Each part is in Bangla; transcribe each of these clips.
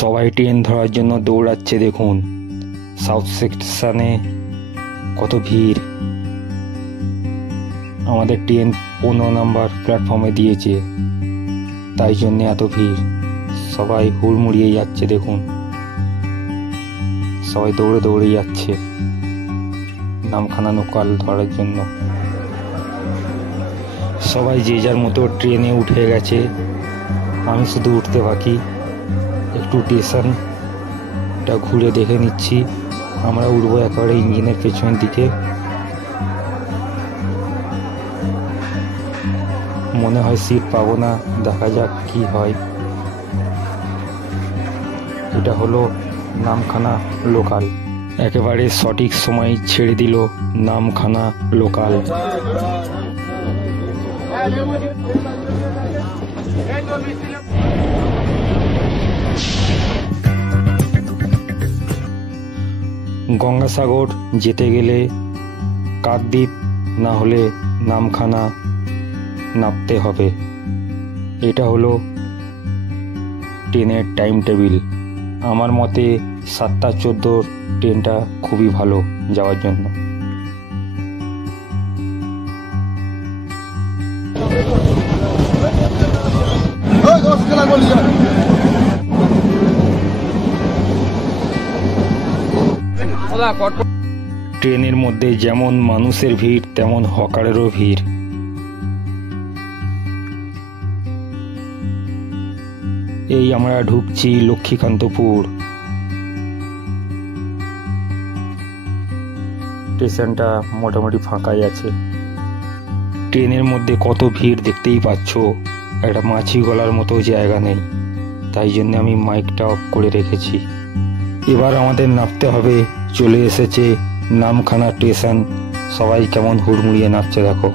সবাই ট্রেন ধরার জন্য দৌড়াচ্ছে। দেখুন সাউথ সেকশনে কত ভিড়। আমাদের ট্রেন 15 নম্বর প্ল্যাটফর্মে দিয়েছে, তাই জন্য এত ভিড়। সবাই হুড়মুড়িয়ে যাচ্ছে। দেখুন সবাই দৌড়ে দৌড়ে যাচ্ছে নামখানা লোকাল ধরার জন্য। সবাই যে যার মতো ট্রেনে উঠে গেছে, আমি শুধু উঠতে বাকি। একটু স্টেশনটা ঘুরে দেখে নিচ্ছি। আমরা উঠবো একেবারে ইঞ্জিনের পেছনের দিকে। মনে হয় সিট পাবো না, দেখা যাক কি হয়। এটা হলো নামখানা লোকাল। একেবারে সঠিক সময় ছেড়ে দিল নামখানা লোকাল। গঙ্গাসাগর যেতে গেলে কাকদ্বীপ না হলে নামখানা নামতে হবে। এটা হলো ট্রেনের টাইম টেবিল। আমার মতে 7:14 ট্রেনটা খুবই ভালো যাওয়ার জন্য। ট্রেনের মধ্যে যেমন মানুষের ভিড় তেমন হকারেরও ভিড়। এই আমরা ঢুকছি লক্ষ্মীকান্তপুর। স্টেশনটা মোটামুটি ফাঁকাই আছে। ট্রেনের মধ্যে কত ভিড় দেখতেই পাচ্ছ। একটা মাছি গলার মতো জায়গা নেই, তাই জন্য আমি মাইকটা অফ করে রেখেছি। এবার আমাদের নামতে হবে। চলে এসেছে নামখানা স্টেশন। সবাই কেমন হুড়মুড়িয়ে নামছে দেখো।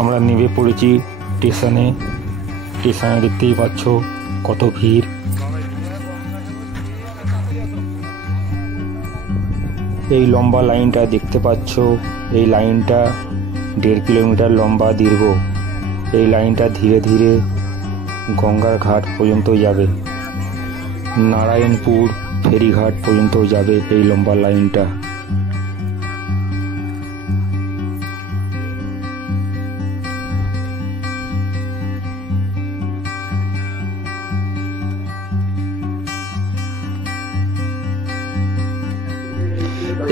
আমরা নেমে পড়েছি স্টেশনে। স্টেশনে দেখতেই পাচ্ছ কত ভিড়। এই লম্বা লাইনটা দেখতে পাচ্ছ, এই লাইনটা 1.5 কিলোমিটার লম্বা দীর্ঘ। এই লাইনটা ধীরে ধীরে গঙ্গার ঘাট পর্যন্ত যাবে, নারায়ণপুর ফেরিঘাট পর্যন্ত যাবে এই লম্বা লাইনটা।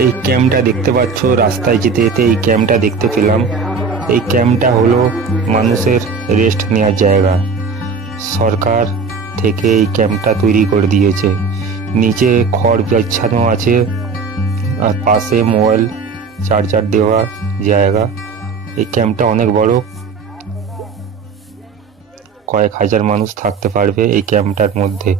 এই ক্যাম্পটা দেখতে পাচ্ছ, রাস্তায় যেতে যেতে এই ক্যাম্পটা দেখতে পেলাম। এই ক্যাম্পটা হলো মানুষের রেস্ট নেওয়ার জায়গা। সরকার থেকে এই ক্যাম্পটা তৈরি করে দিয়েছে। নিচে খড় বিছানো আছে, আর পাশে মোবাইল চার্জার দেওয়ার জায়গা। এই ক্যাম্পটা অনেক বড়, কয়েক হাজার মানুষ থাকতে পারবে এই ক্যাম্পটার মধ্যে।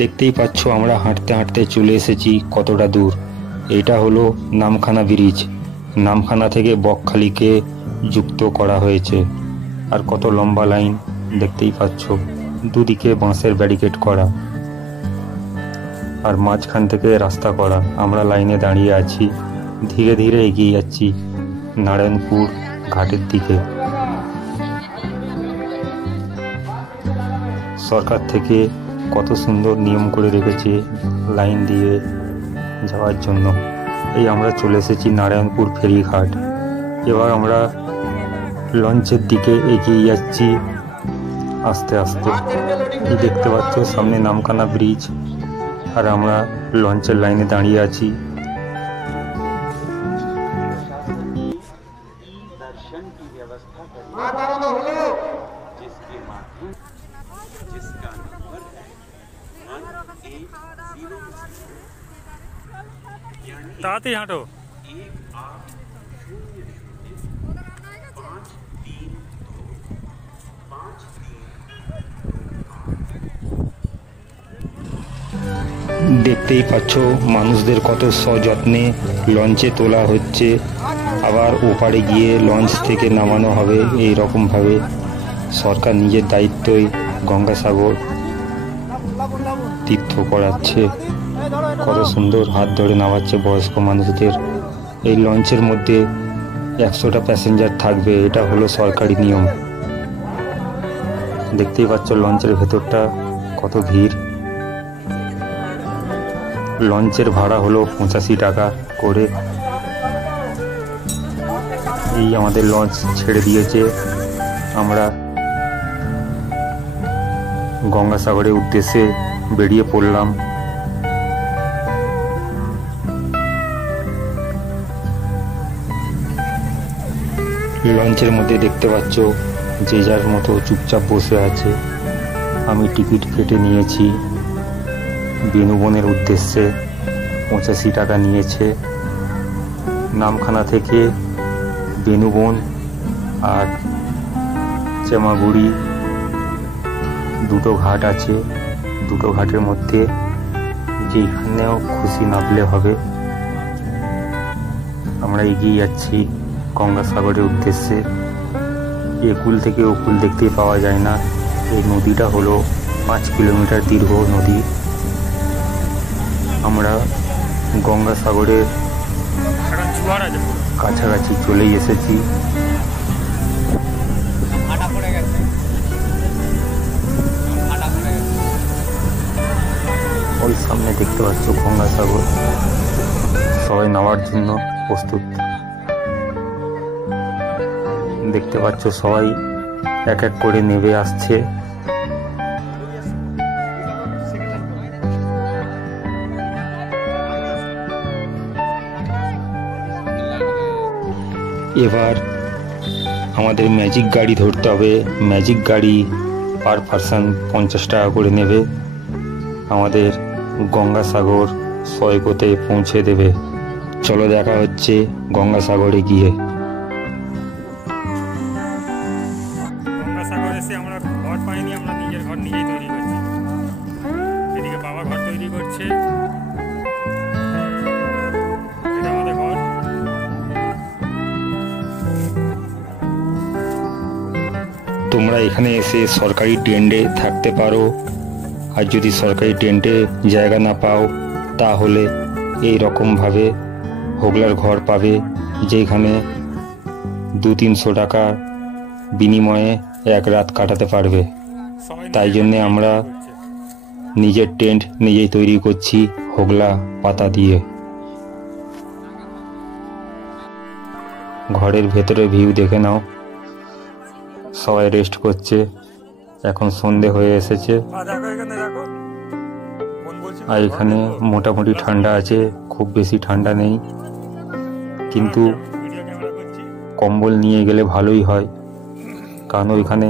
দেখতেই পাচ্ছ আমরা হাঁটতে হাঁটতে চলে এসেছি কতটা দূর। এটা হলো নামখানা ব্রিজ। নামখানা থেকে বকখালিকে যুক্ত করা হয়েছে। আর কত লম্বা লাইন দেখতেই পাচ্ছ, দুদিকে বাঁশের ব্যারিকেড করা, আর মাঝখান থেকে রাস্তা করা। আমরা লাইনে দাঁড়িয়ে আছি, ধীরে ধীরে এগিয়ে যাচ্ছি নারায়ণপুর ঘাটের দিকে। সরকার থেকে কত সুন্দর নিয়ম করে রেখেছে লাইন দিয়ে যাওয়ার জন্য। এই আমরা চলে এসেছি নারায়ণপুর ফেরিঘাট। এবার আমরা লঞ্চের দিকে এগিয়ে যাচ্ছি আস্তে আস্তে। এই দেখতে পাচ্ছ সামনে নামখানা ব্রিজ, আর আমরা লঞ্চের লাইনে দাঁড়িয়ে আছি। তাড়াতাড়ি হাঁটো। দেখতেই পাচ্ছ মানুষদের কত সযত্নে লঞ্চে তোলা হচ্ছে, আবার ওপারে গিয়ে লঞ্চ থেকে নামানো হবে। এই রকম ভাবে সরকার নিজের দায়িত্বই গঙ্গাসাগর তীর্থ করাচ্ছে। কত সুন্দর হাত ধরে নামাচ্ছে বয়স্ক মানুষদের। এই লঞ্চের মধ্যে 100টা প্যাসেঞ্জার থাকবে, এটা হলো সরকারি নিয়ম। দেখতেই পাচ্ছ লঞ্চের ভেতরটা কত ভিড়। লঞ্চের ভাড়া হলো 85 টাকা করে। এই আমাদের লঞ্চ ছেড়ে দিয়েছে, আমরা গঙ্গাসাগরের উদ্দেশ্যে বেরিয়ে পড়লাম। লঞ্চের মধ্যে দেখতে পাচ্ছ যে যার মতো চুপচাপ বসে আছে। আমি টিকিট কেটে নিয়েছি বেনুবনের উদ্দেশ্যে, 85 টাকা নিয়েছে। নামখানা থেকে বেনুবন আর চেমাগুড়ি দুটো ঘাট আছে। দুটো ঘাটের মধ্যে যেখানেও খুশি নামলে হবে। আমরা এগিয়ে যাচ্ছি গঙ্গাসাগরের উদ্দেশ্যে। একুল থেকে ওকুল দেখতে পাওয়া যায় না। এই নদীটা হলো 5 কিলোমিটার দীর্ঘ নদী। আমরা গঙ্গাসাগরের কাছাকাছি চলেই এসেছি। ওই সামনে দেখতে পাচ্ছ গঙ্গাসাগর। সবাই নামার জন্য প্রস্তুত। দেখতে পাচ্ছ সবাই এক এক করে নেমে আসছে। এবার আমাদের ম্যাজিক গাড়ি ধরতে হবে। ম্যাজিক গাড়ি পার পারসন 50 টাকা করে নেবে। আমাদের গঙ্গাসাগর সৈকতে পৌঁছে দেবে। চলো দেখা হচ্ছে গঙ্গাসাগরে গিয়ে। গঙ্গাসাগর এসে আমরা ঘর পাইনি, আমরা নিজের ঘর নিজেই তৈরি করছি। এদিকে বাবা ঘর তৈরি করছে, এটা আমাদের ঘর। তোমরা এখানে এসে সরকারি টেন্টে থাকতে পারো, আর যদি সরকারি টেন্টে জায়গা না পাও তাহলে এই রকমভাবে হোগলার ঘর পাবে, যেখানে 200-300 টাকা বিনিময়ে এক রাত কাটাতে পারবে। তাই জন্যে আমরা নিজের টেন্ট নিজেই তৈরি করছি হোগলা পাতা দিয়ে। ঘরের ভেতরে ভিউ দেখে নাও, সবাই রেস্ট করছে। এখন সন্ধে হয়ে এসেছে আর এখানে মোটামুটি ঠান্ডা আছে, খুব বেশি ঠান্ডা নেই, কিন্তু কম্বল নিয়ে গেলে ভালোই হয়, কারণ ওইখানে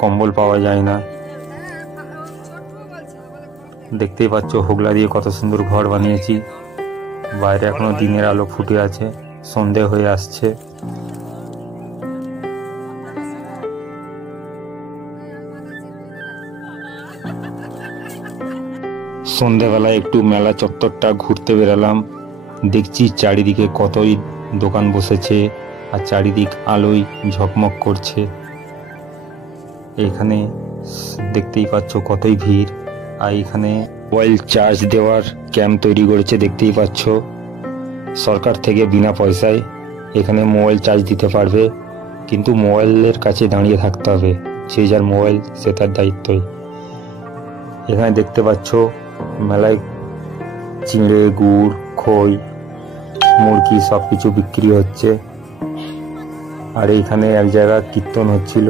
কম্বল পাওয়া যায় না। দেখতেই পাচ্ছ হোগলা দিয়ে কত সুন্দর ঘর বানিয়েছি। বাইরে এখনো দিনের আলো ফুটে আছে, সন্ধে হয়ে আসছে। সন্ধ্যাবেলায় একটু মেলা চত্বরটা ঘুরতে বেরালাম। দেখছি চারিদিকে কতই দোকান বসেছে আর চারিদিক আলোয় ঝকমক করছে। এখানে দেখতেই পাচ্ছ কতই ভিড়। আর এখানে মোবাইল চার্জ দেওয়ার ক্যাম্প তৈরি করেছে, দেখতেই পাচ্ছ। সরকার থেকে বিনা পয়সায় এখানে মোবাইল চার্জ দিতে পারবে, কিন্তু মোবাইলের কাছে দাঁড়িয়ে থাকতে হবে। যে যার মোবাইল সে তার দায়িত্বই। এখানে দেখতে পাচ্ছ মেলায় চিঁড়ে, গুড়, খই, মুরগি সব কিছু বিক্রি হচ্ছে। আর এইখানে এক জায়গা কীর্তন হচ্ছিল।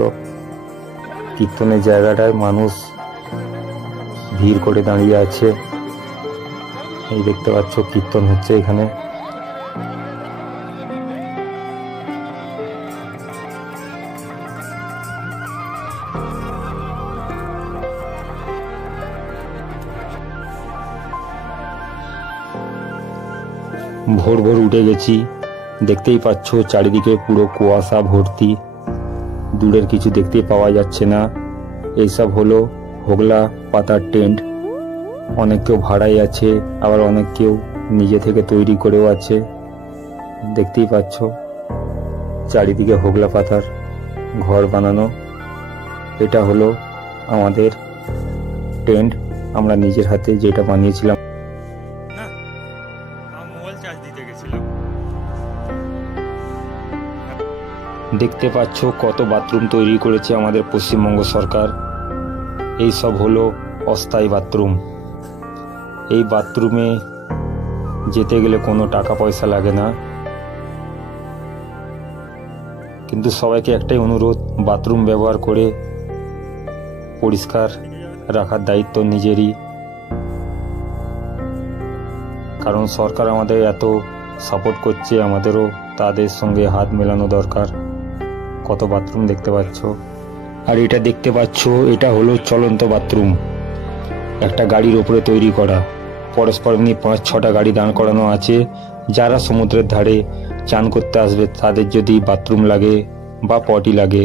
কীর্তনের জায়গাটায় মানুষ ভিড় করে দাঁড়িয়ে আছে। এই দেখতে পাচ্ছ কীর্তন হচ্ছে এখানে। ভোর ভোর উঠে গেছি। দেখতেই পাচ্ছ চারিদিকে পুরো কুয়াশা ভর্তি, দূরের কিছু দেখতে পাওয়া যাচ্ছে না। এইসব হলো হোগলা পাতার টেন্ট। অনেক কেউ ভাড়াই আছে, আবার অনেক কেউ নিজে থেকে তৈরি করেও আছে। দেখতেই পাচ্ছ চারিদিকে হোগলা পাতার ঘর বানানো। এটা হলো আমাদের টেন্ট, আমরা নিজের হাতে যেটা বানিয়েছিলাম। মোবাইল চার্জ দিতে গেছিলাম। দেখতে পাচ্ছ কত বাথরুম তৈরি করেছে আমাদের পশ্চিমবঙ্গ সরকার। এই সব হলো অস্থায়ী বাথরুম। এই বাথরুমে যেতে গেলে কোনো টাকা পয়সা লাগে না, কিন্তু সবাইকে একটাই অনুরোধ, বাথরুম ব্যবহার করে পরিষ্কার রাখার দায়িত্ব নিজেরই। কারণ সরকার আমাদের এত সাপোর্ট করছে, আমাদেরও তাদের সঙ্গে হাত মেলানো দরকার। কত বাথরুম দেখতে পাচ্ছ, আর এটা দেখতে পাচ্ছ এটা হলো চলন্ত বাথরুম, একটা গাড়ির ওপরে তৈরি করা। পরস্পর এমনি 5-6টা গাড়ি দাঁড় করানো আছে। যারা সমুদ্রের ধারে চান করতে আসবে তাদের যদি বাথরুম লাগে বা পটি লাগে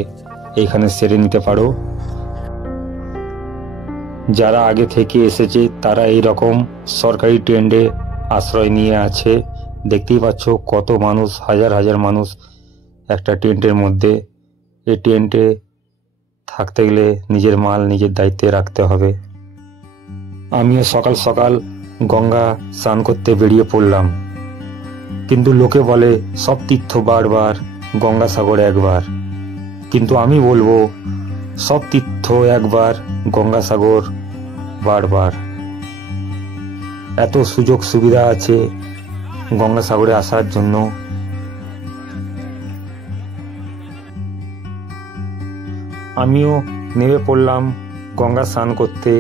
এখানে সেরে নিতে পারো। যারা আগে থেকে এসেছে তারা এই রকম সরকারি টেন্টে আশ্রয় নিয়ে আছে। দেখতেই পাচ্ছ কত মানুষ, হাজার হাজার মানুষ একটা টেন্টের মধ্যে। এই টেন্টে থাকতে গেলে নিজের মাল নিজের দায়িত্বে রাখতে হবে। আমিও সকাল সকাল গঙ্গা স্নান করতে বেরিয়ে পড়লাম, কিন্তু লোকে বলে সব তীর্থ বারবার, গঙ্গাসাগর একবার। কিন্তু আমি বলবো সব তীর্থ একবার, গঙ্গাসাগর বারবার। এত সুযোগ সুবিধা আছে গঙ্গাসাগরে আসার জন্য। আমিও নেমে পড়লাম গঙ্গা স্নান করতে।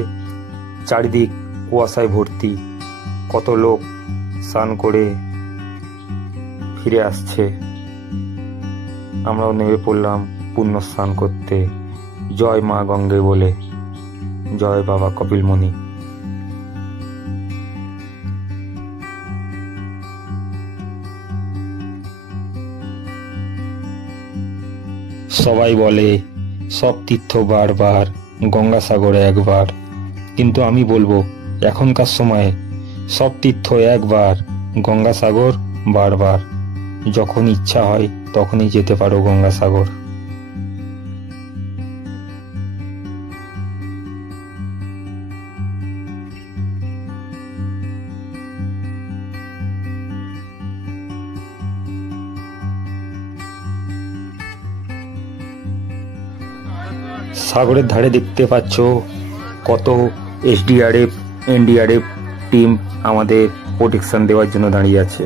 চারিদিক কুয়াশায় ভর্তি, কত লোক স্নান করে ফিরে আসছে। আমরাও নেমে পড়লাম পুণ্য স্নান করতে। জয় মা গঙ্গে বলে, জয় বাবা কপিলমুনি। সবাই বলে সব তীর্থ বারবার, গঙ্গাসাগরে একবার। কিন্তু আমি বলবো এখনকার সময়ে সব তীর্থ একবার, গঙ্গাসাগর বারবার। যখন ইচ্ছা হয় তখনই যেতে পারো গঙ্গাসাগর। সাগরের ধারে দেখতে পাচ্ছ কত SDRF NDRF টিম আমাদের প্রোটেকশন দেওয়ার জন্য দাঁড়িয়ে আছে।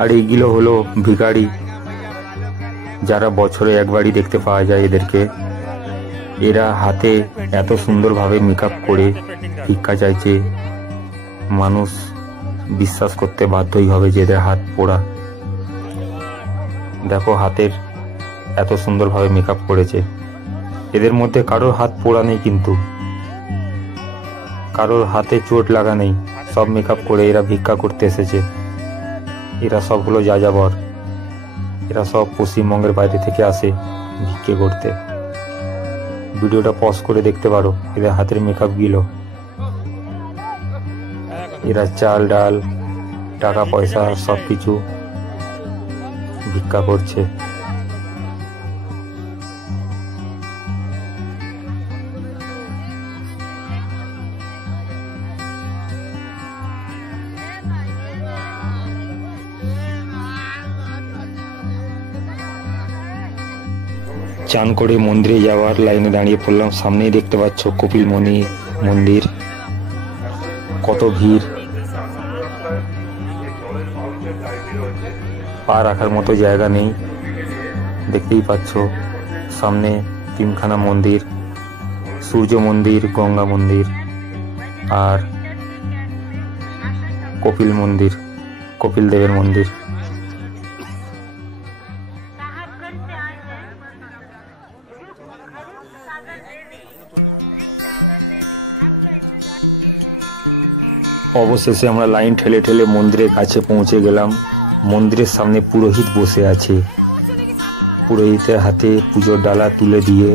আর এইগুলো হলো ভিখারি, যারা বছরে একবারই দেখতে পাওয়া যায় এদেরকে। এরা হাতে এত সুন্দরভাবে মেকআপ করে ভিক্ষা চাইছে, মানুষ বিশ্বাস করতে বাধ্যই হবে যে এদের হাত পোড়া। দেখো হাতের এত সুন্দরভাবে মেকআপ করেছে। এদের মধ্যে কারোর হাত পোড়া নেই, কিন্তু কারোর হাতে চোট লাগা নেই। সব মেকআপ করে এরা ভিক্ষা করতে এসেছে। এরা সব হলো যাযাবর। এরা সব পশ্চিমবঙ্গের বাইরে থেকে আসে ভিক্ষে করতে। ভিডিওটা পজ করে দেখতে পারো এদের হাতের মেকআপ গুলো। এরা চাল ডাল টাকা পয়সা সব কিছু ভিক্ষা করছে। চান করে মন্দিরে যাওয়ার লাইনে দাঁড়িয়ে পড়লাম। সামনেই দেখতে পাচ্ছ কপিলমুনি মন্দির। কত ভিড়, পা রাখার মতো জায়গা নেই। দেখতেই পাচ্ছ সামনে 3খানা মন্দির, সূর্য মন্দির, গঙ্গা মন্দির আর কপিল মন্দির, কপিল দেবের মন্দির। অবশেষে আমরা লাইন ঠেলে ঠেলে মন্দিরের কাছে পৌঁছে গেলাম। মন্দিরের সামনে পুরোহিত বসে আছে। পুরোহিতের হাতে পুজোর ডালা তুলে দিয়ে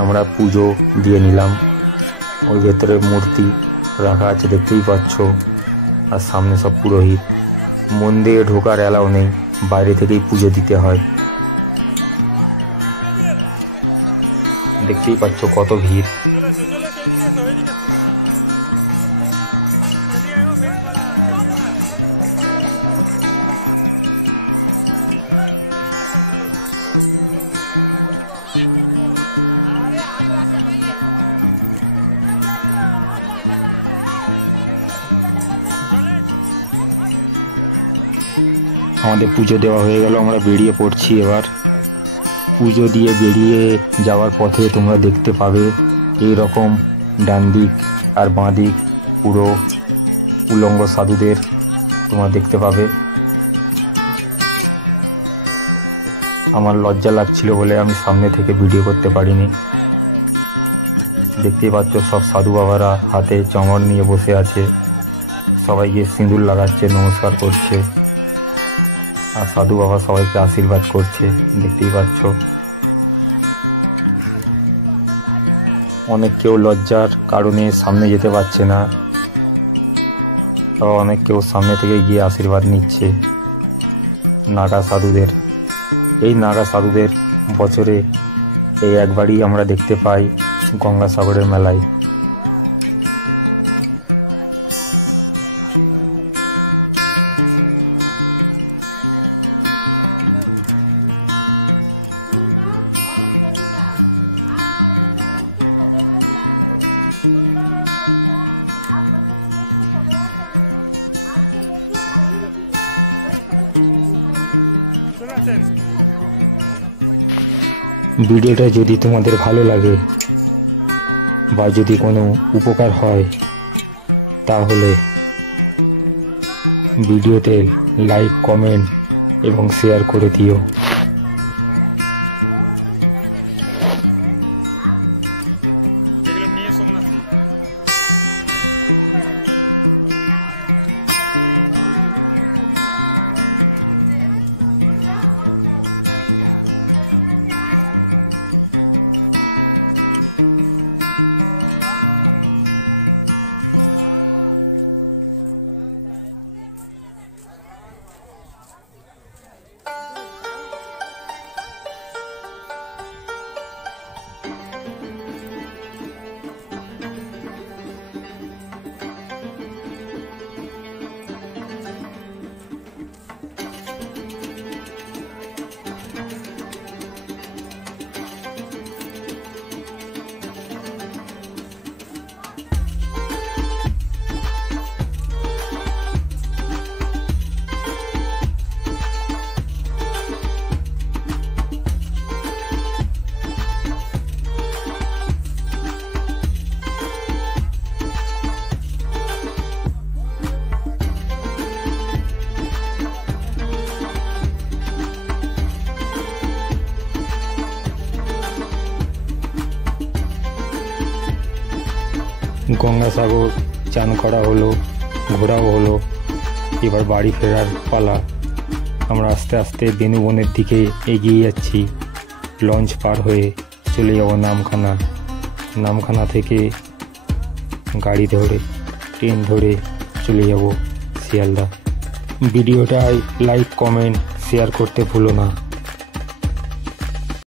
আমরা পুজো দিয়ে নিলাম। ওই ভেতরে মূর্তি রাখা আছে দেখতেই পাচ্ছ, আর সামনে সব পুরোহিত। মন্দিরে ঢোকার অ্যালাউ নেই, বাইরে থেকেই পুজো দিতে হয়। দেখতেই পাচ্ছ কত ভিড়। আমাদের পুজো দেওয়া হয়ে গেল, আমরা বেরিয়ে পড়ছি। এবার পুজো দিয়ে বেরিয়ে যাওয়ার পথে তোমরা দেখতে পাবে এই রকম ডান দিক আর বাঁ দিক পুরো উলঙ্গ সাধুদের তোমরা দেখতে পাবে। আমার লজ্জা লাগছিল বলে আমি সামনে থেকে ভিডিও করতে পারিনি। দেখতেই পাচ্ছ সব সাধু বাবারা হাতে চমর নিয়ে বসে আছে, সবাইকে সিঁদুর লাগাচ্ছে, নমস্কার করছে, আর সাধু বাবা সবাইকে আশীর্বাদ করছে। দেখতেই পাচ্ছ অনেক কেউ লজ্জার কারণে সামনে যেতে পারছে না, আবার অনেক কেউ সামনে থেকে গিয়ে আশীর্বাদ নিচ্ছে নাগা সাধুদের। এই নাগা সাধুদের বছরে এই একবারই আমরা দেখতে পাই গঙ্গাসাগরের মেলায়। ভিডিওটা যদি তোমাদের ভালো লাগে বা যদি কোনো উপকার হয় তাহলে ভিডিওতে লাইক, কমেন্ট এবং শেয়ার করে দিও। গঙ্গাসাগর চান করা হলো, ঘোরাও হলো, এবার বাড়ি ফেরার পালা। আমরা আস্তে আস্তে বেনুবনের দিকে এগিয়ে যাচ্ছি। লঞ্চ পার হয়ে চলে যাব নামখানা। নামখানা থেকে গাড়ি ধরে ট্রেন ধরে চলে যাব শিয়ালদা। ভিডিওটায় লাইক, কমেন্ট, শেয়ার করতে ভুলো না।